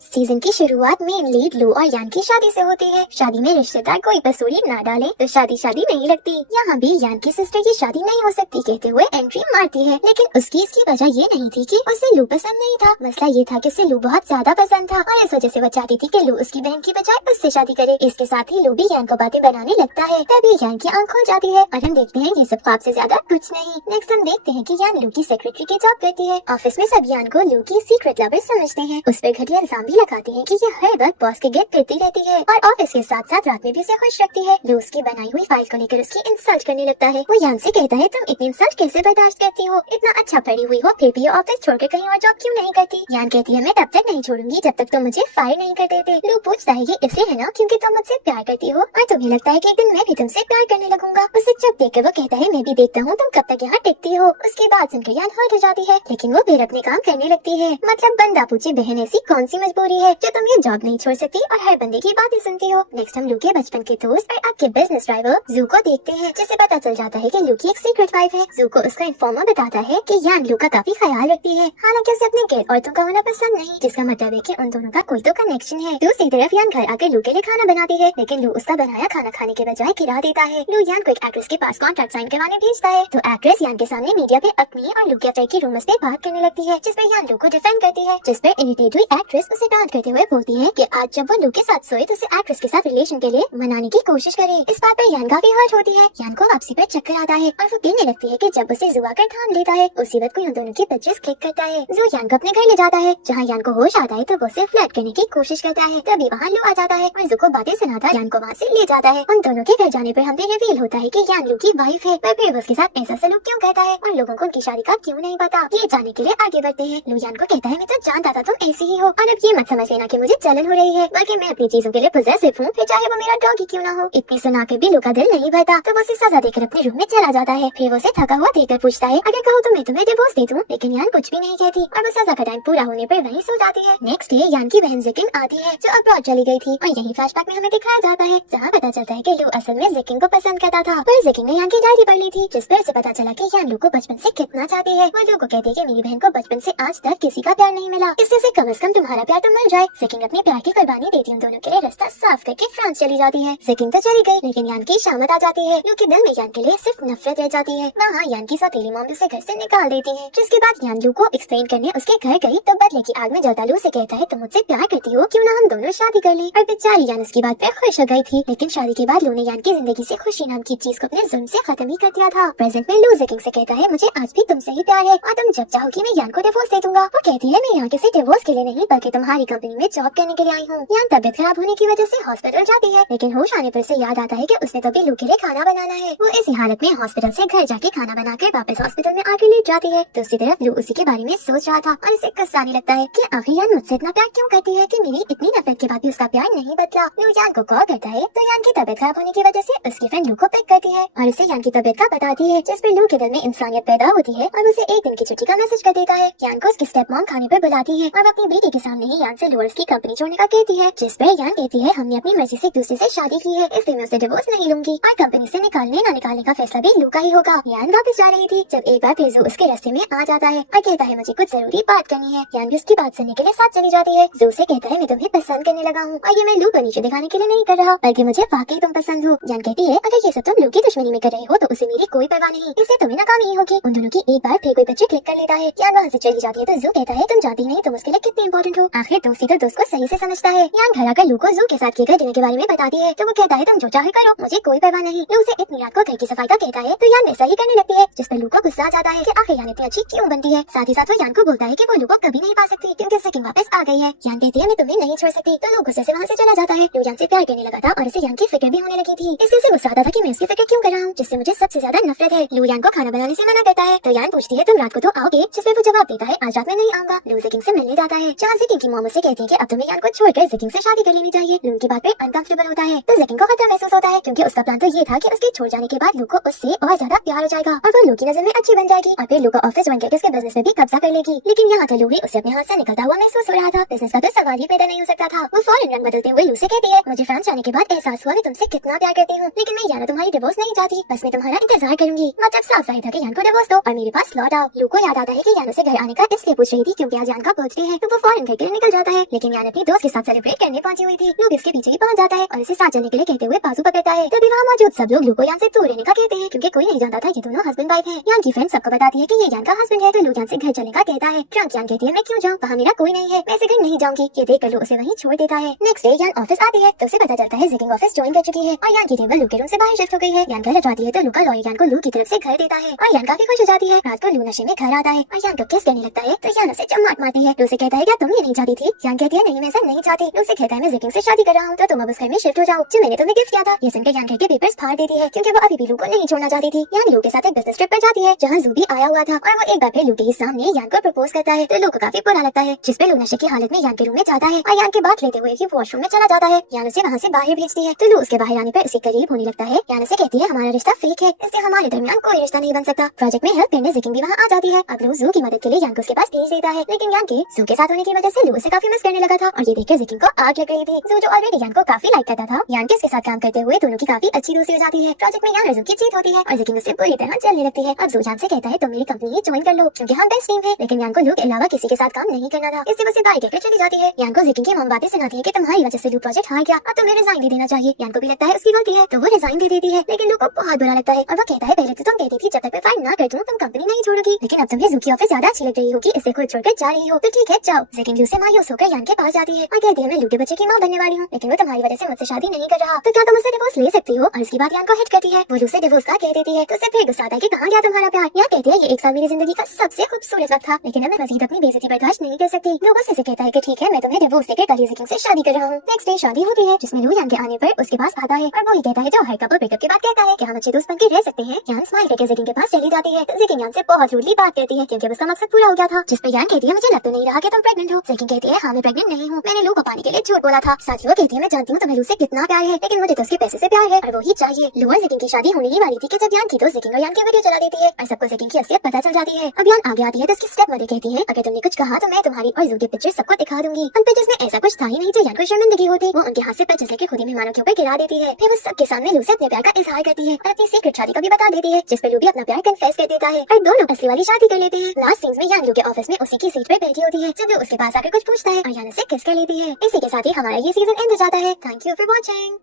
Season की शुरुआत में लीड लू और यान की शादी से होती है। शादी में रिश्तेदार कोई बसूली ना डाले तो शादी शादी नहीं लगती। यहाँ भी यान की सिस्टर की शादी नहीं हो सकती कहते हुए एंट्री मारती है, लेकिन उसकी इसकी वजह ये नहीं थी कि उसे लू पसंद नहीं था। मसला ये था कि उसे लू बहुत ज्यादा पसंद था और इस वजह से वो चाहती थी कि लू उसकी बहन की बजाय उससे शादी करे। इसके साथ ही लू भी यान को बातें बनाने लगता है। तभी यान की आंख खुल जाती है और हम देखते हैं ये सब ख्वाब से ज्यादा कुछ नहीं। नेक्स्ट हम देखते हैं कि यान लू की सेक्रेटरी की जॉब करती है। ऑफिस में सब यान को लू की सीक्रेट लवर समझते हैं। उस पर घटिया इल्जाम भी लगाते हैं कि ये हर वक्त बॉस के गेट फिरती रहती है और ऑफिस के साथ साथ रात में भी उसे खुश रखती है। लू उसकी बनाई हुई फाइल को लेकर उसकी इंसल्ट करने लगता है। वो यान से कहता है तुम इतनी इंसल्ट कैसे बर्दाश्त करती हो, इतना अच्छा पढ़ी हुई हो फिर भी ये ऑफिस छोड़कर कहीं और जॉब क्यों नहीं करती। यान कहती है मैं तब तक नहीं छोड़ूंगी जब तक तुम मुझे फायर नहीं कर देते। लू पूछता है ये इसलिए है ना क्योंकि तुम मुझसे प्यार करती हो और तुम्हें लगता है कि एक दिन मैं भी तुमसे प्यार करने लगूंगा। उसे जब देखकर वो कहता है मैं भी देखता हूँ तुम कब तक यहाँ टिकती हो। उसकी बात सुनकर यान हर्ट हो जाती है, लेकिन वो फिर अपने काम करने लगती है। मतलब बंदा पूछे बहन ऐसी कौन सी मजबूरी है जो तुम ये जॉब नहीं छोड़ सकती और हर बंदे की बातें सुनती हो। नेक्स्ट हम लू के बचपन के दोस्त और आपके बिजनेस ड्राइवर जू को देखते हैं, जिससे पता चल जाता है कि लू की एक सीक्रेट वाइफ है। जू को उसका इन्फॉर्मर बताता है कि यान लू का काफी ख्याल रखती है, हालांकि उसे अपने गैर औरतों का होना पसंद नहीं, जिसका मतलब है कि उन दोनों का कोई तो कनेक्शन है। दूसरी तरफ यान घर आकर लू के लिए खाना बनाती है, लेकिन लू उसका बनाया खाना खाने के बजाय गिरा देता है। लू यान को एक एक्ट्रेस के पास कॉन्ट्रैक्ट साइन करवाने भेजता है, तो एक्ट्रेस यान के सामने मीडिया पे अपनी और लू के अफेयर की रूमर्स पे बात करने लगती है, जिस पर यान लू को डिफेंड करती है। जिस पर इरिटेट हुई एक्ट्रेस उसे डांट करते हुए बोलती है कि आज जब वो लू के साथ सोए तो उसे एक्ट्रेस के साथ रिलेशन के लिए मनाने की कोशिश करे। इस बात पर यान काफी हर्ट होती है। यान को वापसी पर चक्कर आता है और वो कहने लगती है कि जब उसे जू आकर थाम लेता है उसी वक्त कोई उन दोनों की पिक्चर्स क्लिक करता है। जू यान को अपने घर ले जाता है, जहाँ यान को होश आता है तो वो उसे फ्लर्ट करने की कोशिश करता है। तभी वहाँ लू आ जाता है और जू को बातें सुनाता यान को वहाँ से ले जाता है। उन दोनों के घर जाने पर हमें रिवील होता है कि यान लू की वाइफ है, पर फिर उसके साथ ऐसा सलूक क्यों करता है और लोगों को उनकी शादी का क्यों नहीं पता, ये जानने के लिए आगे बढ़ते हैं। लू यान को कहता है मैं तो जानता था तुम ऐसी ही हो और अब ये मत समझ लेना कि मुझे जलन हो रही है, बल्कि मैं अपनी चीजों के लिए पॉसेसिव हूँ, फिर चाहे वो मेरा डॉगी क्यों ना हो। इतनी सुना के भी लू का दिल नहीं भरता, तो वो उसे सजा देकर अपने रूम में चला जाता है। फिर वो उसे थका हुआ देखकर पूछता है अगर कहो तो मैं तुम्हें डिवोर्स दे दूं, लेकिन यान कुछ भी नहीं कहती और वो सजा का टाइम पूरा होने पर वहीं सो जाती है। नेक्स्ट डे यान की बहन जिकिन आती है जो अब्रॉड चली गई थी और यही फ्लैशबैक में हमें दिखाया जाता है, जहाँ पता चलता है कि लू असल में जिकिन को पसंद करता था, पर जिकिन ने यान की डायरी पढ़ ली थी, जिस पर उसे पता चला कि यान लू को बचपन से कितना चाहती है। वो लू को कहती है कि मेरी बहन को बचपन से आज तक किसी का प्यार नहीं मिला, इससे कम से कम तुम्हारा प्यार तो मिल जाए। जिकिन अपने प्यार की कुर्बानी देती उन दोनों के लिए रास्ता साफ करके फ्रांस चली जाती है। जिकिन तो चली गई, लेकिन यान की शामत आ जाती है। लू के दिल में यान के लिए सिर्फ नफरत रह जाती है। वहाँ यान की सौतेली मॉम उसे घर से निकाल देती है, जिसके बाद यान लू को एक्सप्लेन करने उसके घर गई तो बदले की आग में जलता लू से कहता है तुम मुझसे प्यार करती हो, क्यों ना हम दोनों शादी कर लें। और बेचारी यान उसकी बात पे खुश हो गई थी, लेकिन शादी के बाद लू ने यान की जिंदगी से खुशी नाम की चीज को अपने जुल्म से खत्म ही कर दिया था। प्रेजेंट में लू जिकिन से कहता है मुझे आज भी तुमसे ही प्यार है और तुम जब चाहोगी मैं यान को डिवोर्स दे दूंगा। वो कहती है मैं यहाँ किसी डिवोर्स के लिए नहीं बल्कि तुम्हारी कंपनी में जॉब करने के लिए आई हूँ। यान तबियत खराब होने की वजह से हॉस्पिटल जाती है, लेकिन होश आने पर उसे याद आता है कि उसने तभी लू के लिए खाना बनाना है। वो इसी हालत में हॉस्पिटल से घर जाके खाना बनाकर वापस हॉस्पिटल में आके लेट जाती है। दूसरी तरफ लू उसी के बारे में सोच रहा था और इसे गुस्सा आने लगता है कि आखिर यान मुझसे इतना प्यार क्यों करती है कि मेरी इतनी नफरत के बाद भी उसका प्यार नहीं बदला। लू यान को कॉल करता है तो यान की तबियत खराब होने की वजह से उसकी फ्रेंड लू को पिक करती है और उसे यान की तबियत का बताती है, जिस पर लू के दिल में इंसानियत पैदा होती है और उसे एक दिन की छुट्टी का मैसेज कर देता है। यान को उसकी स्टेप मॉम खाने पर बुलाती है और अपनी बेटी के सामने ही यान से लूअर्स की कंपनी छोड़ने का कहती है, जिस पर यान कहती है हमने अपनी मर्जी से एक दूसरे से शादी की है, इसलिए मैं उसे डिवोर्स नहीं लूंगी और कंपनी से निकालने ना निकालने का फैसला भी लू का ही होगा। यान वापस जा रही थी जब एक बार फिर जू उसके रास्ते में आ जाता है और कहता है मुझे कुछ जरूरी बात करनी है। यान भी उसकी बात सुनने के लिए साथ चली जाती है। जू से कहता है मैं तुम्हें पसंद करने लगा हूँ और ये मैं लू को नीचे दिखाने के लिए नहीं कर रहा, बल्कि मुझे वाकई तुम पसंद हो। यान कहती है अगर ये सब तुम लू की दुश्मनी में कर रहे हो तो उसे मेरी कोई परवाह नहीं, इससे तुम्हें नाकामी होगी। उन दोनों की एक बार फिर कोई बच्चे क्लिक कर लेता है। यान वहाँ से चली जाती है तो जू कहता है तुम जानती नहीं तुम उसके लिए कितनी इंपॉर्टेंट हो। आखिर दोस्ती तो दोस्त को सही से समझता है। यान घर आकर लू को जू के साथ किए गए डिनर के बारे में बताती है तो वो कहता है तुम जो चाहे करो, मुझे कोई परवाह नहीं। लू से इतनी रात को घर की सफाई का कहता है तो यान ऐसा ही करने लगती है, जिस पर लू को गुस्सा आ जाता है कि आखिर यान इतनी अच्छी क्यों बनती है। साथ ही साथ वो यान को बोलता है कि वो लू को कभी नहीं पा सकती क्योंकि जिकिन वापस आ गई है। यान कहती है मैं तुम्हें नहीं छोड़ सकती, तो लू गुस्से से वहाँ से चला जाता है। लू यान से प्यार करने लगा था और इसे यान की फिक्र भी होने लगी थी, इससे उसे गुस्सा आता था कि मैं उसकी फिक्र क्यों कर रहा हूँ, जिससे मुझे सबसे ज्यादा नफरत है। लू यान को खाना बनाने से मना करता है तो यान पूछती है तुम रात को तो आओगे, जिसमें वो जवाब देता है आज रात में नहीं आऊंगा। लू जिकिन से मिलने जाता है, जहाँ जिकिन की मॉम से कहती है कि अब तुम्हें यान को छोड़कर जिकिन से शादी कर लेनी चाहिए। लू की बात पे अनकंफर्टेबल होता है तो जिकिन को खतरा महसूस होता है, क्योंकि उसका प्लान तो ये था कि उसके छोड़ जाने के बाद लू को उससे और ज्यादा प्यार हो जाएगा और वो लू की नजर में अच्छी बन जाएगी और फिर लू को ऑफिस ज्वाइन करके उसके बिजनेस में भी कब्जा कर लेगी। लेकिन यहाँ तो लू ही उसे अपने हाथ से निकलता हुआ महसूस हो रहा था, बिजनेस का तो सवाल ही पैदा नहीं हो सकता था। वो फौरन रंग बदलते हुए लू से कहती है मुझे फ्रांस जाने के बाद एहसास हुआ मैं तुमसे कितना प्यार करती हूँ, लेकिन मैं याना तुम्हारी डिवोर्स नहीं चाहती, बस मैं तुम्हारा इंतजार करूंगी। मतलब साफ जाहिर था कि यान को डिवोर्स दो और मेरे पास लौट आओ। लू को याद आता है कि यान उसे घर आने का इसलिए पूछ रही थी क्योंकि आज यान का बर्थडे है, तो वो फौरन घर के लिए निकल चल जाता है, लेकिन यान अपनी दोस्त के साथ सेलिब्रेट करने पहुंची हुई थी। लूक इसके पीछे ही पहुंच जाता है और इसे साथ चलने के लिए कहते हुए बाजू पकड़ता है। तभी वहाँ मौजूद सब लोग लू को यान से दूर रहने का कहते हैं, क्योंकि कोई नहीं जानता था ये दोनों हस्बैंड वाइफ हैं। यान की फ्रेंड सबको बताती है कि ये यान का हस्बैंड है, तो लू यान से घर चलने का कहता है। ट्रंक यान कहती है मैं क्यों जाऊँ, वहाँ मेरा कोई नहीं है, मैं इसे घर नहीं जाऊंगी। ये देखकर लू उसे वहीं छोड़ देता है। नेक्स्ट डे यान ऑफिस आती है तो उसे पता चलता है जिगिंग ऑफिस ज्वाइन कर चुकी है और यान की टेबल लू के रूम से बाहर शिफ्ट हो गई है। यान घर जाती है तो लू का लॉयर यान को लू की तरफ से घर देता है और यान काफी खुश हो जाती है। रात को लू नशे में घर आता है और यान को किस करने लगता है तो यान उसे चम्माट मारती है। लू से कहता है क्या तुम ये नहीं चाहती थी? यान कहती है नहीं मैं ऐसा नहीं चाहती। लू से कहता है मैं जिगिंग से शादी कर रहा हूँ, तो तुम अब उस घर में शिफ्ट हो जाओ जो मैंने तुम्हें गिफ्ट किया था। ये सुनकर यान घर के पेपर्स फाड़ देती है, क्योंकि वो अभी भी लू को नहीं छोड़ना चाहती थी। यान लू के साथ एक बिजनेस ट्रिप पर जाती है जहाँ जू भी आया हुआ था और वो एक बार फिर लू के ही सामने यान को प्रपोज करता है, तो लू को काफी बुरा लगता है। जिसपे लू नशे की हालत में यान के रूम में जाता है और यान की बात लेते हुए ही वॉशरूम में चला जाता है। यान उसे वहाँ से बाहर भेजती है, तो लू उसके बाहर आने पर उसे करीब होने लगता है। यान उसे कहती है हमारा रिश्ता फेक है, इससे हमारे दरमियान कोई रिश्ता नहीं बन सकता। प्रोजेक्ट में हेल्प करने जिगिंग भी वहाँ आ जाती है। अब लू जू की मदद के लिए यान को उसके पास भेज देता है, लेकिन यान के जू के साथ होने की वजह से लू उसे काफी मिस करने लगा था और ये देखकर जिगिंग को आग लग रही थी। जू जो ऑलरेडी यान को काफी लाइक करता था, यान के उसके साथ काम करते हुए दोनों की काफी अच्छी दोस्ती हो जाती है। प्रोजेक्ट में यान और जू की जीत होती है और जिगिंग उससे पूरी तरह चलने लगती है। अब जू यान से कहता है तुम मेरी कंपनी ही ज्वाइन कर लो, क्योंकि हम बेस्ट टीम है। लेकिन यान को लू के अलावा किसी के साथ काम नहीं करना था, इससे वो उसे बाय कहकर चली जाती है। यान को जिगिंग की मॉम बातें सुनाती है कि तुम्हारी वजह से लू प्रोजेक्ट हार गया, अब तुम्हें रिजाइन दे देना चाहिए। यान को भी लगता है उसकी गलती है, तो वो रिजाइन दे देती है, लेकिन लू को बहुत बुरा लगता है और वो कहता है पहले तो तुम कहती थी जब तक मैं फाइल ना कर दूं तुम कंपनी नहीं छोड़ोगी, लेकिन अब तुम्हें जू की ऑफिस ज्यादा अच्छी लग रही होगी, इससे खुद छोड़कर जा रही हो, तो ठीक है जाओ। जिगिंग लू से मायूस होकर यान के पास जाती है और कहती है मैं लू के बच्चे की माँ बनने वाली हूँ, लेकिन वो तुम्हारी वजह से मुझसे शादी नहीं कर रहा, तो क्या तुम उससे डिवोर्स ले सकती हो? और इसकी बात यान को हिट करती है। वो लू से डिवोर्स का कह देती है तो उसे फिर गुस्सा आता है कि कहाँ गया तुम्हारा प्यार। यान कहती है ये एक साल मेरी जिंदगी का सबसे खूबसूरत वक्त था, लेकिन अब मैं मजीद अपनी बेइज्जती बर्दाश्त नहीं कर सकती। लू गुस्से से कहता है कि ठीक है मैं तुम्हें डिवोर्स देकर कल जिगिंग से शादी कर रहा हूँ। नेक्स्ट डे शादी होती है जिसमें लू यान के आने पर उसके पास आता है और वो ही कहता है जो हर कपल ब्रेकअप के बाद कहता है कि हम अच्छे दोस्त बनकर रह सकते हैं। यान स्माइल करके जिगिंग के पास चली जाती है, तो जिगिंग यान से बहुत रूडली बात करती है क्योंकि उसका मकसद पूरा हो गया था। जिस पर यान कहती है मुझे लग तो नहीं रहा कि तुम प्रेग्नेंट हो। जिगिंग कहती है हाँ मैं प्रेग्नेंट नहीं हूँ, मैंने लू को पाने के लिए झूठ बोला था। साथ ही वो कहती है मैं जानती हूँ तुम्हें लू से कितना प्यार है, लेकिन मुझे तो उसके पैसे से प्यार है और वो ही चाहिए। लू और जिगिंग की शादी होने ही वाली थी कि जब यान की दोस्त जिगिंग और यान की वीडियो चला देती है और सबको जिगिंग की असलियत पता चल जाती है। अब यान आगे आती है तो उसकी स्टेप मदर कहती है अगर तुमने कुछ कहा तो मैं तुम्हारी और जू की पिक्चर सबको दिखा दूंगी। उन पिक्चर्स में ऐसा कुछ था ही नहीं जो यान को शर्मिंदगी होती। वो उनके हाथ से पैसे लेकर खुद ही मेहमानों के ऊपर गिरा देती है। फिर वो सबके सामने लू से अपने प्यार का इजहार करती है और अपनी सीक्रेट शादी को भी बता देती है, जिस पर लू भी अपना प्यार कन्फेस कर देता है और दोनों असली वाली शादी कर लेते हैं। लास्ट सीन्स में यान लू के ऑफिस में उसी की सीट पे बैठी होती है जब लू उसके पास आकर कुछ पूछता है और यान उसे किस कर लेती है। इसी के साथ ही हमारा ये सीजन एंड हो जाता है। Thank you for watching.